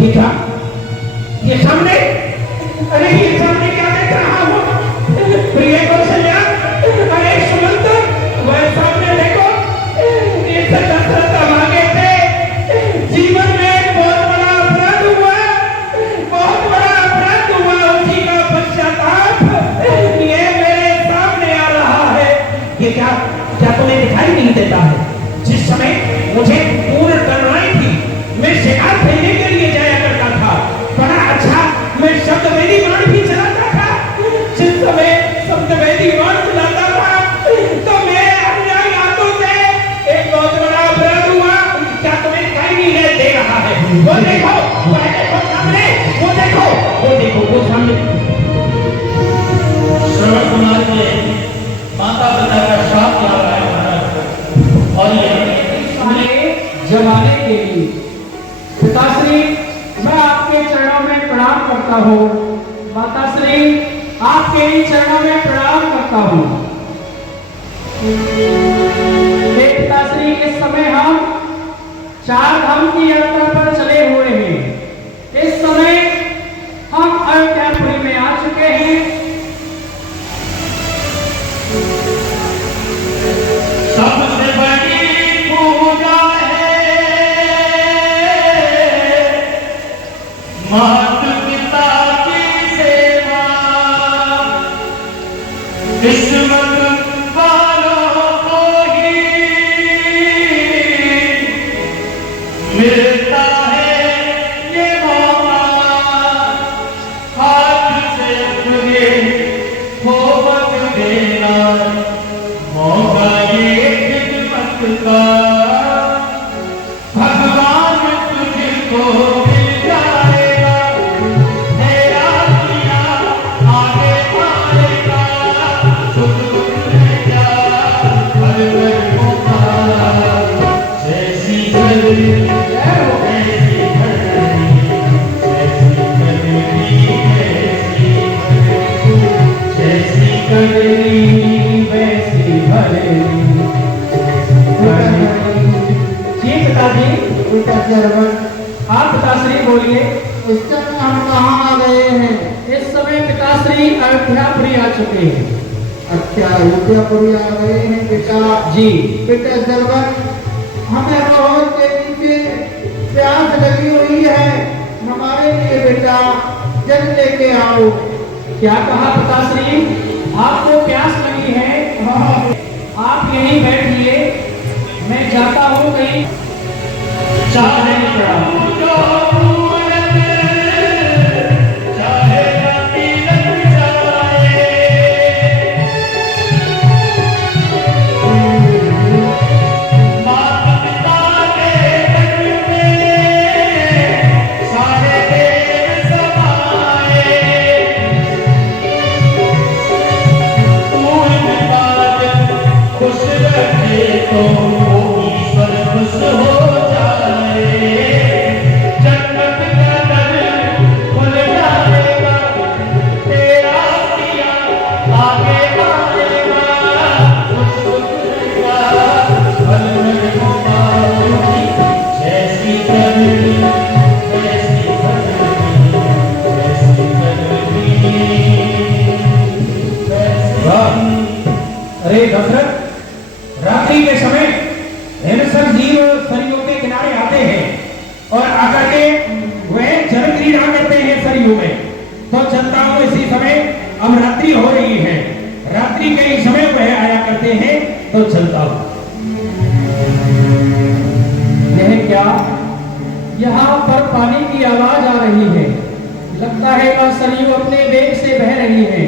ये क्या? ये सामने? अरे ये सामने क्या देख रहा हूँ? प्रिय कौशल्या, अरे सुमंत, वह सामने देखो, इस दशरथ मांगे थे। जीवन में एक बहुत बड़ा अपराध हुआ, बहुत बड़ा अपराध हुआ, उसी का पश्चाताप ये मेरे सामने आ रहा है। ये क्या तुम्हें दिखाई नहीं देता है? जिस समय मुझे पूर्ण करवाई थी, मैं शिकार खेलने के लिए जाया करता था, बड़ा अच्छा मैं शब्दवेदी बाण भी चलाता था। जिस समय शब्दवेदी बाण चलाता था तो मेरे अन्यायी हाथों से एक बहुत बड़ा अपराध हुआ। क्या तुम्हें दिखाई नहीं दे रहा है? वो देखो सामने, वो देखो वो सामने। श्रवण कुमार के माता पिता का श्राप किया रहा है और ये जमाने के लिए पिताश्री मैं आपके चरणों में प्रणाम करता हूँ। माताश्री आपके ही चरणों में प्रणाम करता हूँ। पिताश्री इस समय हम 4 धाम की यात्रा पर चले हुए हैं। इस समय हम अयोध्यापुरी में आ चुके हैं। सबसे बड़ी पूजा माता पिता की सेवा, किस्मत वालों को ही मिलता है ये मौका। हाथ से तुझे हो मत देना मौका ये खिदमत का। भगवान तुझको मिल जाएगा, तेरा किया आगे आएगा। सुख रहेगा हर घर मौका। जैसी करनी वैसी करनी, जैसी करनी जैसी करनी वैसी भरनी। जी पिताजी, आप पिताश्री बोलिए। इस समय हम कहाँ आ गए हैं? इस समय पिताश्री अयोध्यापुरी आ चुके हैं। अच्छा, अयोध्यापुरी आ गए हैं बेटा। जी बेटा सरवन, हमें बहुत तेजी से प्यास लगी हुई है, हमारे लिए बेटा जल लेके आओ। क्या कहा पिताश्री? आपको प्यास लगी है? आप यहीं बैठिए, मैं जाता हूँ कहीं। चाहे जो पूरन, चाहे तिलक जाए, माता पिता के घर में सारे देव समाए। तू इन बात खुश रखे तो वो ईश्वर खुश हो जाए। जन्नत का दर खुल जाएगा, तेरा किया आगे आएगा। सुख रहेगा फल में मौका तुझी। जैसी करनी वैसी भरनी, जैसी करनी वैसी। अरे दशरथ, रात्रि के समय हिमसर जीव सरयू के किनारे आते हैं और आकर के वह जल क्रीड़ा करते हैं सरयू में। तो चलता हूँ इसी समय, अब रात्रि हो रही है, रात्रि के ही समय वह आया करते हैं तो चलता हूँ। यह क्या? यहाँ पर पानी की आवाज आ रही है। लगता है वह सरयू अपने वेग से बह रही है।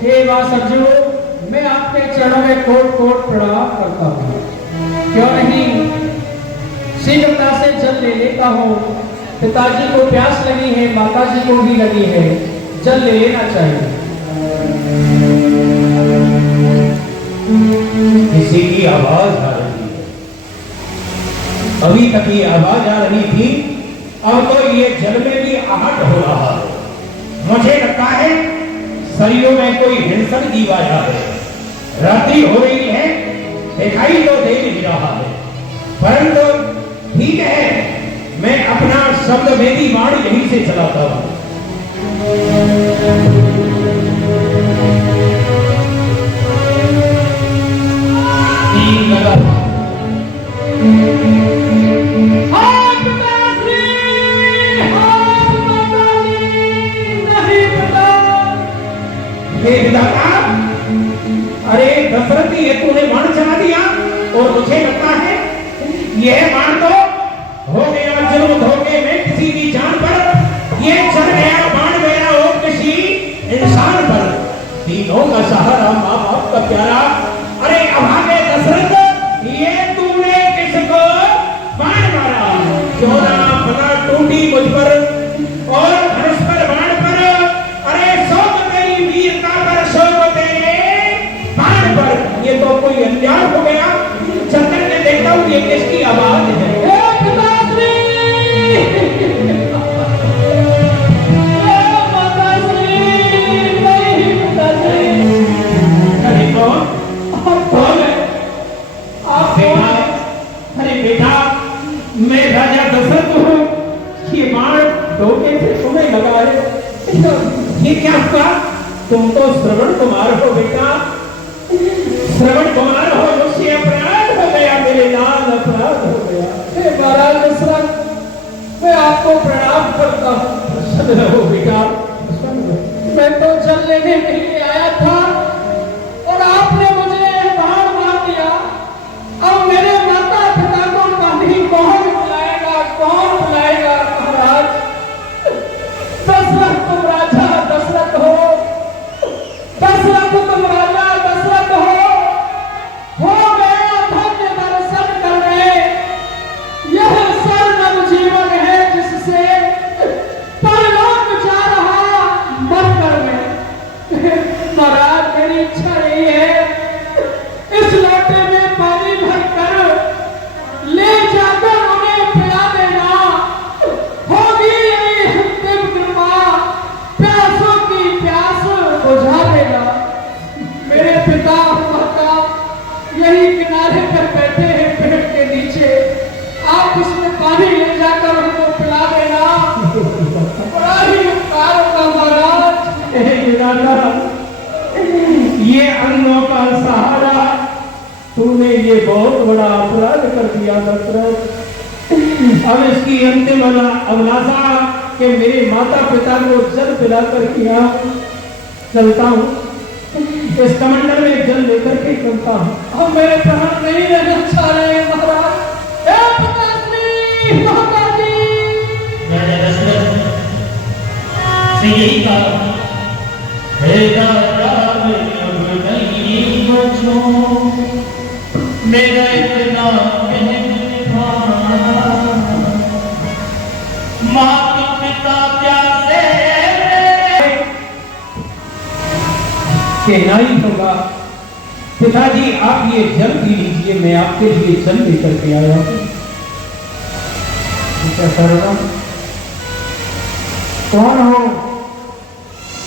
हे वाह सरजू, मैं आपके चरणों में कोट कोट प्रणाम करता हूँ। क्यों नहीं शीघ्रता से जल ले लेता हूँ। पिताजी को प्यास लगी है, माताजी को भी लगी है, जल ले लेना चाहिए। किसी की आवाज आ रही है। अभी तक ये आवाज आ रही थी, अब तो ये जल में भी आहट हो रहा है। मुझे लगता है सरयू में कोई हिंसक जीव आया है। रात्रि हो रही है, दिखाई तो दे नहीं रहा है, परंतु ठीक है, मैं अपना शब्द वेदी बाण यहीं से चलाता हूं। तीर लगा। अरे दशरथी, ये तूने बाण चला दिया और मुझे लगता है यह बाण तो हो गया जुल्म धोखे में किसी की जान पर। ये चढ़ गया बाण मेरा हो किसी इंसान पर। तीनों का सहारा माँ बाप का प्यारा। अरे अभागे दशरथ, ये तूने किसको बाण मारा? क्यों ना पता टूटी मुझ पर और धनुष पर बाण पर। अरे शोक तेरी वीरता पर, शोक तेरे बाण पर। ये तो कोई अन्याय हो गया। चंदन ने देखता हूँ ये किसकी आवाज है? अरे बेटा, मैं राजा दशरथ हूँ। ये बाण धोखे से तुम्हें लगा है। ये क्या हुआ? तुम तो श्रवण कुमार हो बेटा, श्रवण कुमार हो। मुझसे अपराध हो गया, मेरे लाल अपराध हो गया। महाराज दशरथ, मैं आपको प्रणाम करता हूँ। प्रसन्न रहो बेटा। मैं तो जल लेने के लिए आया था और आपने मुझे बाहर मार दिया। अब मेरे माता पिता को पानी कौन पिलाएगा, कौन पिलाएगा? महाराज दशरथ तुम राजा दशरथ हो, दशरथ तुम राजा दशरथ हो गया धन्य दर्शन करने। यह स्वर्णम जीवन है जिससे परलोक जा रहा मरकर मैं। महाराज मेरी इच्छा यही है, इस लोटे में पानी भरकर ले जाकर उन्हें पिला देना। होगी यही अंतिम कृपा, प्यासों की प्यास बुझा देना। मेरे पिता माता यही किनारे पर बैठे हैं पेड़ के नीचे। आप उसमें पानी ले जाकर उनको पिला देना। बड़ा ही उपकार होगा महाराज। ये अन्नों का सहारा, तूने ये बहुत बड़ा अपराध कर दिया दशरथ। अब इसकी अंतिम अभिलाषा कि मेरे माता पिता को जल पिलाकर किया। चलता हूँ, इस कमंडल में जल लेकर के चलता हूँ। अब मेरे प्राण नहीं रहना चाह रहे महाराज। माता जी, राजा दशरथ से यही कहा, हे राजा अब नहीं बचो, मेरा इतना माता पिता प्यासे कहना ही होगा। पिताजी आप ये जल पी लीजिए, मैं आपके लिए जल लेकर के आया हूँ। कौन हो?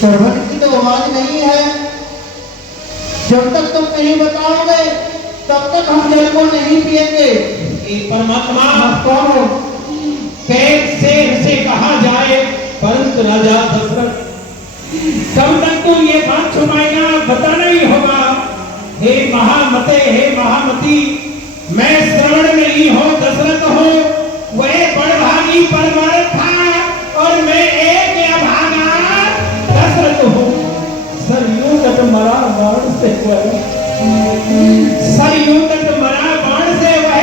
सर्वण की तो आवाज नहीं है। जब तक तुम नहीं बताओगे तब तक हम जल को नहीं पिएंगे। परमात्मा कौन हो? कैद से कहा जाए परंतु राजा दशरथ, तब तक तो ये बात छुपाएगा, बताना ही होगा। हे महामते, हे महामती, मैं श्रवण में ही हो दशरथ हो। वह बड़भागी परमार था और मैं एक अभागा दशरथ हूँ। सरयू तट मरा बाण से वह, सरयू तट मरा बाण से वह,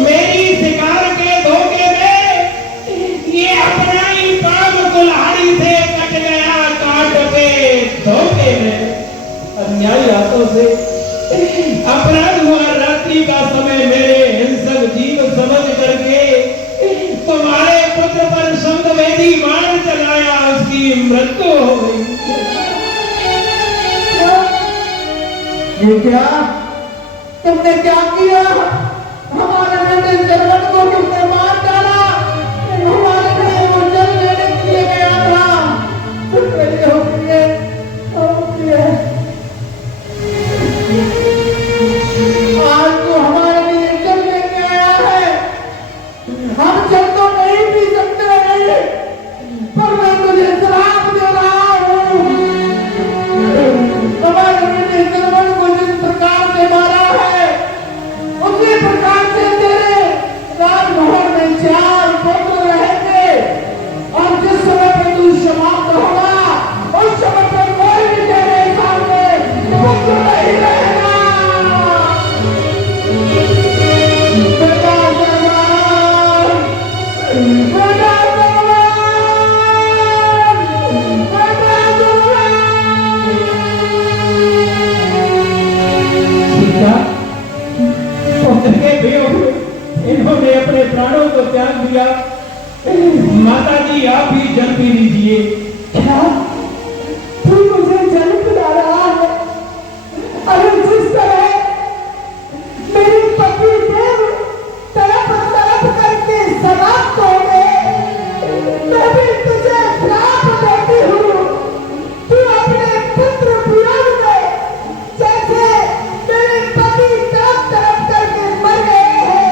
मेरी शिकार के धोखे में ये अपना ही काम कुल्हाड़ी से कट गया, काट पे धोखे में। अन्याय हाथों से अपराध हुआ। रात्रि का समय मेरे हिंसक जीव समझ करके तुम्हारे पुत्र पर शब्द वेदी बाण चलाया, उसकी मृत्यु हो गई। ये क्या? तुमने क्या किया? हमारे बेटे जरवट को तुमने मार डाला। हमारे लिए वो जल लेने के लिए गया था। आज तो हमारे लिए जल लेके आया है। हम सीता, पुत्र के वियोग में इन्होंने अपने प्राणों को त्याग दिया। माता जी आप ही जल पी लीजिए। क्या तू मुझे जल पिला रहा है? अरे जिस तरह मेरी पति देव तड़प तड़प करके समाप्त हो गए, मैं भी तुझे श्राप देती हूँ। तू अपने पुत्र वियोग में जैसे मेरे पति तड़प तड़प करके मर गए हैं,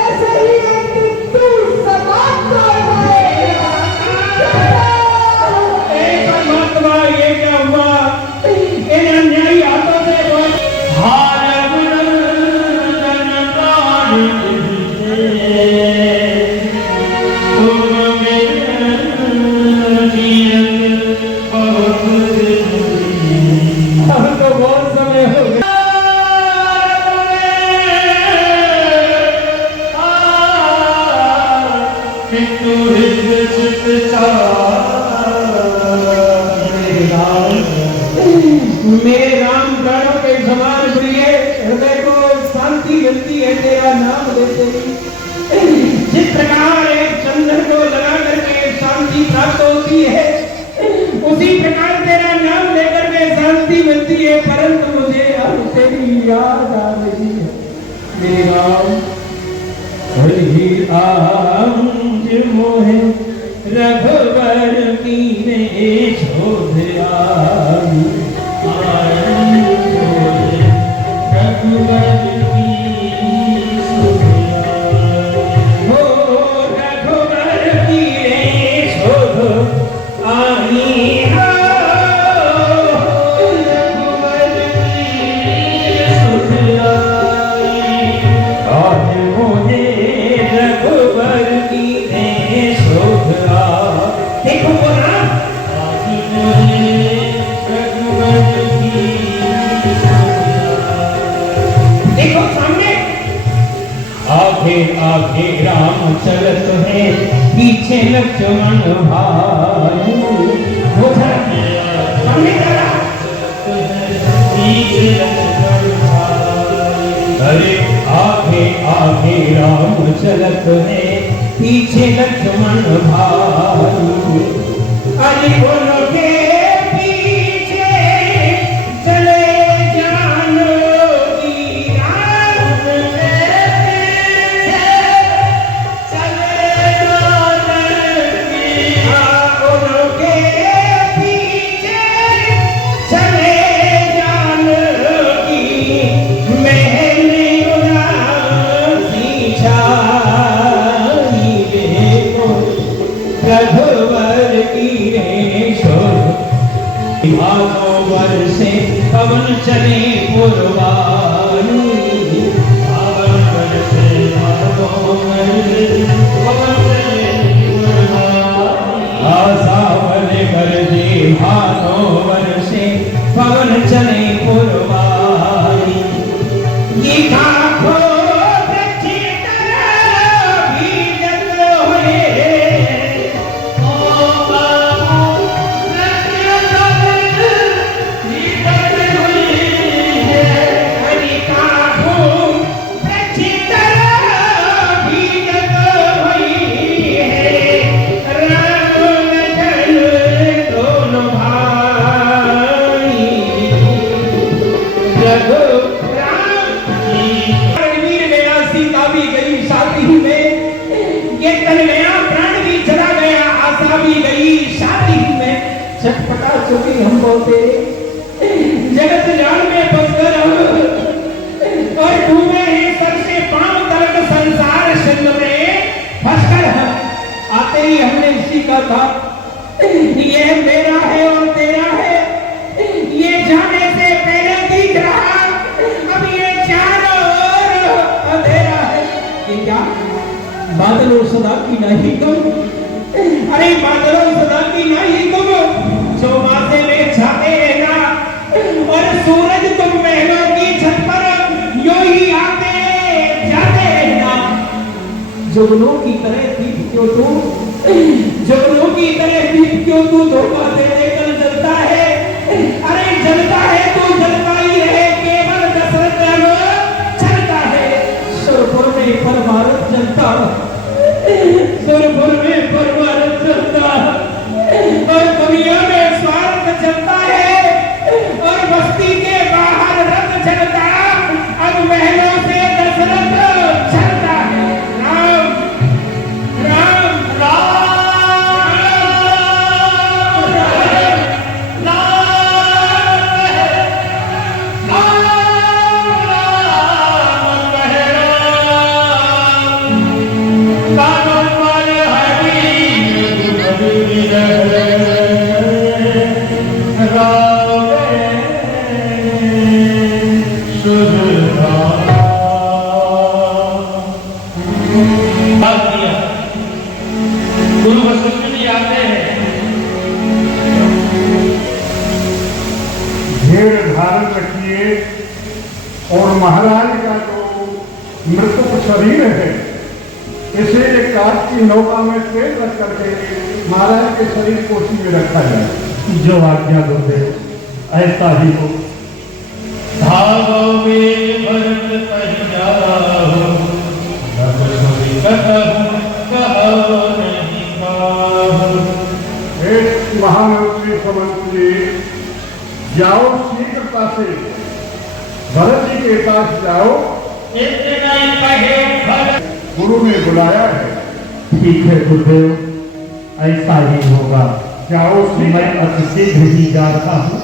ऐसे ही एक दिन तू समाप्त हो जाएगा। परमात्मा ये क्या हुआ? इन अन्यायी हाथों से अब तो बहुत समय हो गया। मेरे राम प्राणों के समान प्रिय, हृदय को शांति मिलती है तेरा नाम लेते ही। जिस प्रकार एक चंदन को लगा करके शांति प्राप्त होती है, उसी प्रकार तेरा नाम लेकर के शांति मिलती है। परंतु मुझे अब तेरी याद आ रही है मेरे राम। हरि आज मोहे रघुवर कीने शोध आई। रघुवर की शोध आई। हो रघुवर कीने शोध आई। रघुवर की शोध आई। आज मोहे रघुवर कीने शोध आई। देखो वो नाम, आज मोहे रघुवर की शोध आई। देखो सामने, आगे आगे राम चलत है, पीछे लक्ष्मण भाई। वो सामने चला, पीछे लक्ष्मण भाई। अरे आगे आगे राम चलत है, पीछे लक्ष्मण भाई। अरे बोलो के पीछे चले जानोगी राम के पीछे चले जानोगी। बोलो के पीछे चले जानोगी। मैंने उदासी छाई देखो, रघुवर कीने शोध। भागोवर से पवन चले पुरवाई। भागोवर से भागोवर पवन चले पुरवाई। आसावर कर दे भागोवर से पवन चले पुरवाई। ये खाको अच्छी तरह भीजत हुए। रणवीर गया, सीता भी गई शादी में। ये तन गया, प्राण भी चला गया, आशा भी गई शादी में। छटपटा चुकी हम बोलते जगत जान में फंसकर हम, और डूबे हैं सर से पांव तक संसार सिंध में फंसकर हम। आते ही हमने सीखा था ये मेरा है और तेरा है। ये जाने से पहले दिख रहा, अब ये चारों ओर अंधेरा है। ये क्या? बादलों सदा की नहीं तुम। अरे बादलों सदा की नहीं तुम, चौमासे में छाते रहना, और सूरज तुम महलों की छत पर यूं ही आते जाते रहना। जुगनों की तरह थी क्यों तू, जुगनू की तरह दीप क्यों तू धोखा दे देकर जलता है? अरे जलता है तू जलता ही रहे, केवल दशरथ चलता है। सुरपुर में परमारथ जलता, सुरपुर में परमारथ जलता, और दुनिया में स्वार्थ जलता है, और बस्ती के बाहर रथ जलता, अब महलों से दशरथ चलता है। राम राम गुरु वशिष्ठ जी आते हैं। धैर्य धारण रखिए और महाराज का जो मृतक शरीर है इसे एक काठ की नौका में तेल रख करके महाराज के शरीर को उसी में रखा जाए। जो आज्ञा गुरुदेव, ऐसा ही हो। भागो में भरत पहियाहो, तब सुनि कतहु कहो नहीं काहू। एक महामंत्री समंत जी, जाओ शीघ्रता से भरत जी के पास जाओ, इतना ही कहे भरत। गुरु ने बुलाया है। ठीक है गुरुदेव, ऐसा ही होगा। जाओ मैं अति शीघ्र ही जाता हूँ।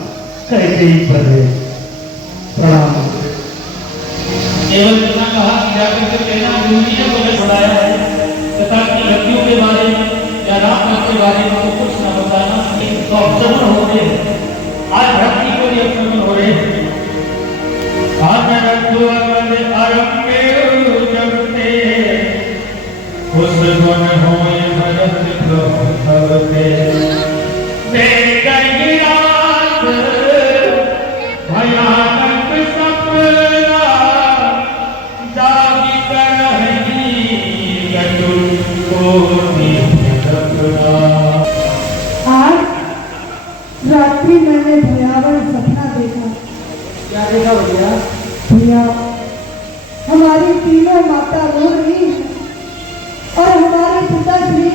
कहते ही प्रदेश प्रणाम। केवल इतना कहा कि जाकर के कहना गुरु जी ने मुझे बुलाया है, तथा की लड़कियों के बारे में या राम के बारे में तो कुछ न बताना। तो अवसर हो रहे हैं, आज भक्ति को भी अवसर हो रहे हैं। आज अरम्भे जगते उस गुण होय भरत प्रभुते। गई रात भयानक सपना, जागी करही गटु कोटि सपना। आज रात्रि मैंने भयावह सपना देखा। क्या देखा भैया? भैया, हमारी तीनों माता रो रही है और हमारे पिताश्री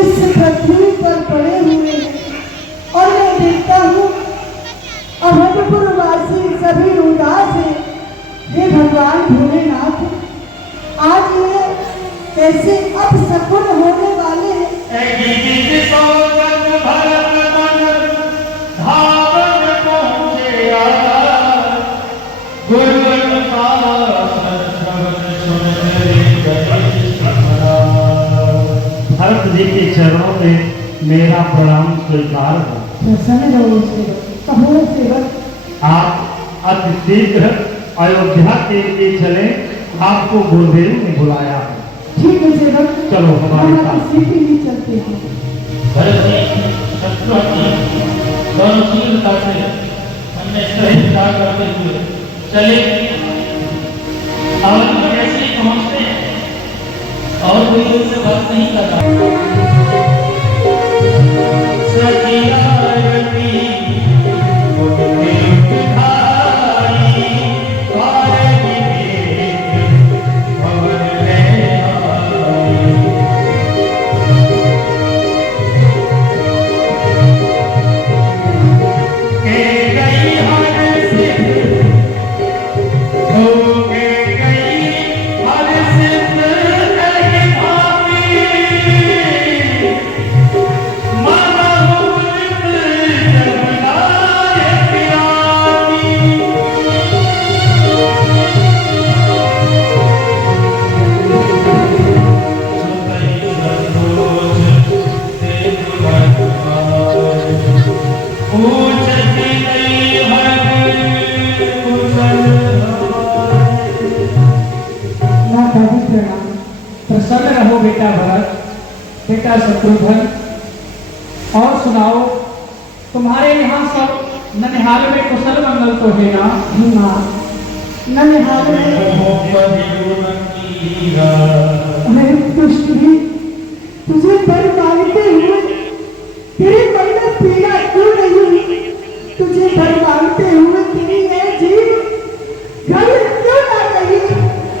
इस पृथ्वी पर पड़े हुए हैं, और मैं देखता हूँ अवधपुरवासी सभी उदास हैं। हे भगवान भोलेनाथ, आज ये कैसे अपशकुन होने वाले हैं? भरत जी के चरणों में मेरा प्रणाम स्वीकार हो। प्रसन्न रहो सेवक, कहो सेवक। आप अति शीघ्र अयोध्या के लिए चले, आपको गुरुदेव ने बुलाया है। ठीक है सेवक, चलो हमारे हम साथ। इसी के लिए चलते हैं। भरत जी शत्रुघ्न दोनों शीघ्रता से हमने सही त्याग करते हुए चले। और कैसे पहुंचते हैं और कोई उनसे बात नहीं कर रहा। प्रसन्न रहो बेटा भरत, बेटा शत्रुघ्न। और सुनाओ, तुम्हारे यहाँ सब ननिहाल में कुशल मंगल तो है ना? माँ, ननिहाल में मेरी पुष्ट भी तुझे वर मांगते हुए तेरे मन में पीड़ा क्यों नहीं हुई? तुझे वर मांगते हुए तेरी है जीव घर क्यों ना रही?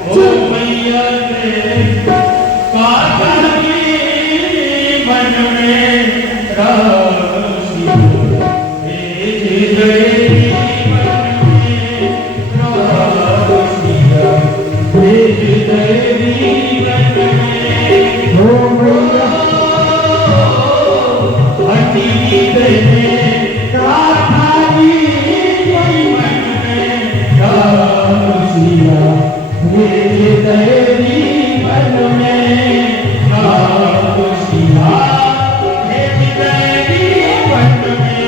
ओ मैया तेरे काकली मन में राशि भेज तेरी मन में राशि भेज तेरी मन में ओ मैया हटी तेरे काकली मन में राशि भेज तेरी मन में राशिया भेज तेरी मन में।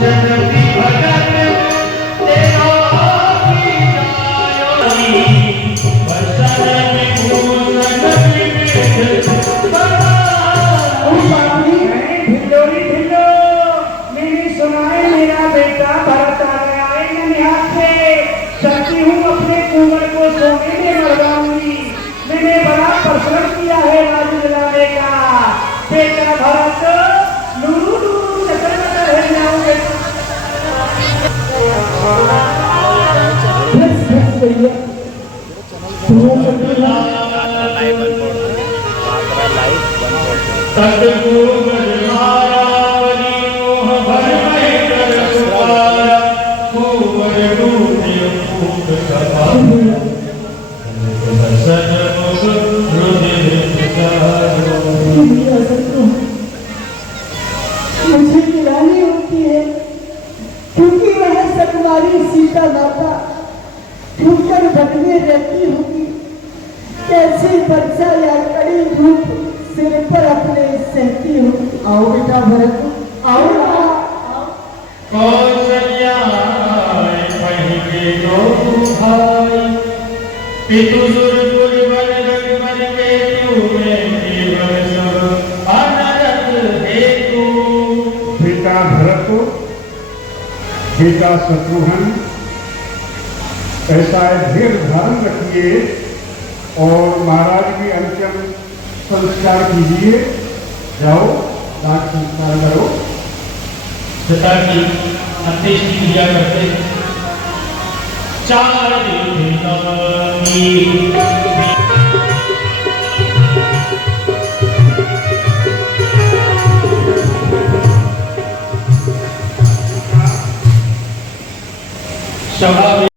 जनती भगत तेरा की जायोनी वर्षन में भूषण विविध बना। ढिल्लोरी ढिल्लो, मैंने सुना है मेरा बेटा भरत आ गया है ननिहाल से। चलती हूँ अपने कुंवर को सोने में मरवाऊंगी। मैंने बड़ा परिश्रम किया है राज दिलाने का। बेटा भरत लूरू लूरू चक्कर में रह जाओगे। बस बस भैया सतगुरु बजमारावरी मोह भर में कर सुपारा कुंवर डूबे फूट सभा दर्शन मुख हृदय विचारो। मुझे गिरानी होती है क्योंकि वह सतवारी सीता माता ठोकर भटके रहती होगी। कैसी वर्षा या कड़ी धूप सिर पर अपने सहती होगी। आओ बेटा भरत आओ ना। कौशल्या पहले दो भाई पितु सुरपुर बन रघुवर के तूने केवल सब अनरत हेतु। पिता भरत पिता शत्रुघ्न ऐसा धीर धारण रखिए और महाराज की अंतिम संस्कार कीजिए। जाओ दान संस्कार करो। पिता की अंत्येष्टि क्रिया करते चार दिन नवमी सभा